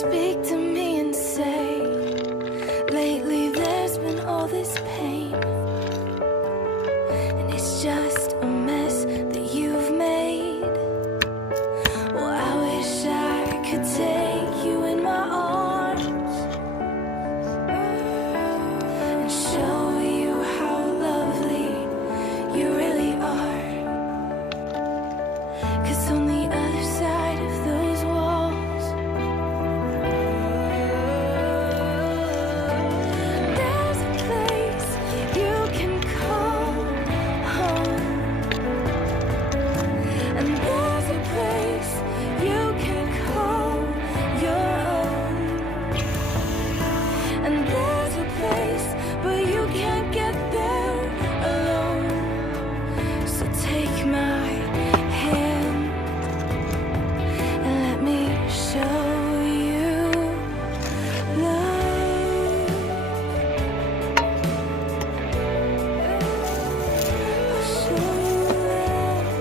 speak to me and say, lately there's been all this pain, and it's just a mess that you've made. Well, I wish I could take you in my arms and show you how lovely you really are. 'Cause on the other side of those walls, there's a place you can call home, and there's a place you can call your own, and there's a place, but you can't get there alone. So take my hand and let me show you love. I'll show you love.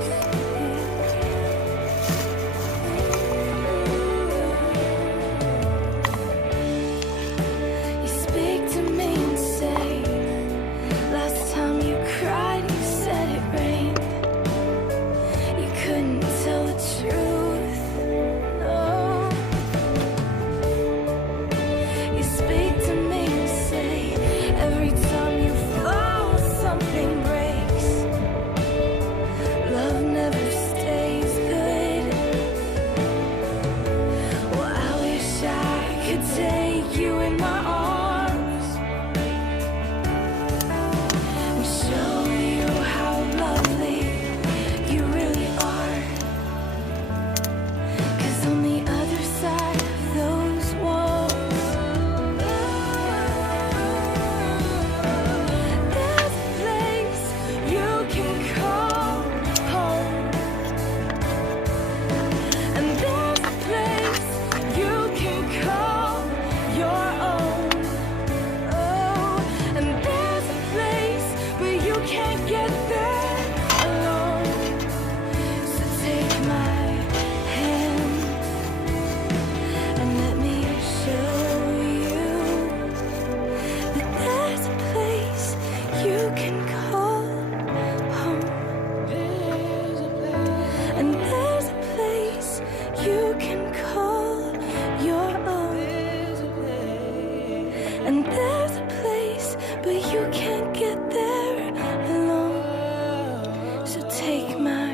You speak to me and say, last time you cried, you said it rained. You couldn't tell the truth, no. You speak to me and say, every time you fall, something breaks. Love never stays good. Well, I wish I could take you in my arms and show you how lovely you really are. 'Cause on the other side of those walls, there's a place you can call home, and there's a place you can call your own. Oh, and there's a place, but you can't get there alone. So take my hand and let me show you that there's a place you can call home, and there's a place you can call your own, and there's a place, but you can't get there alone. So take my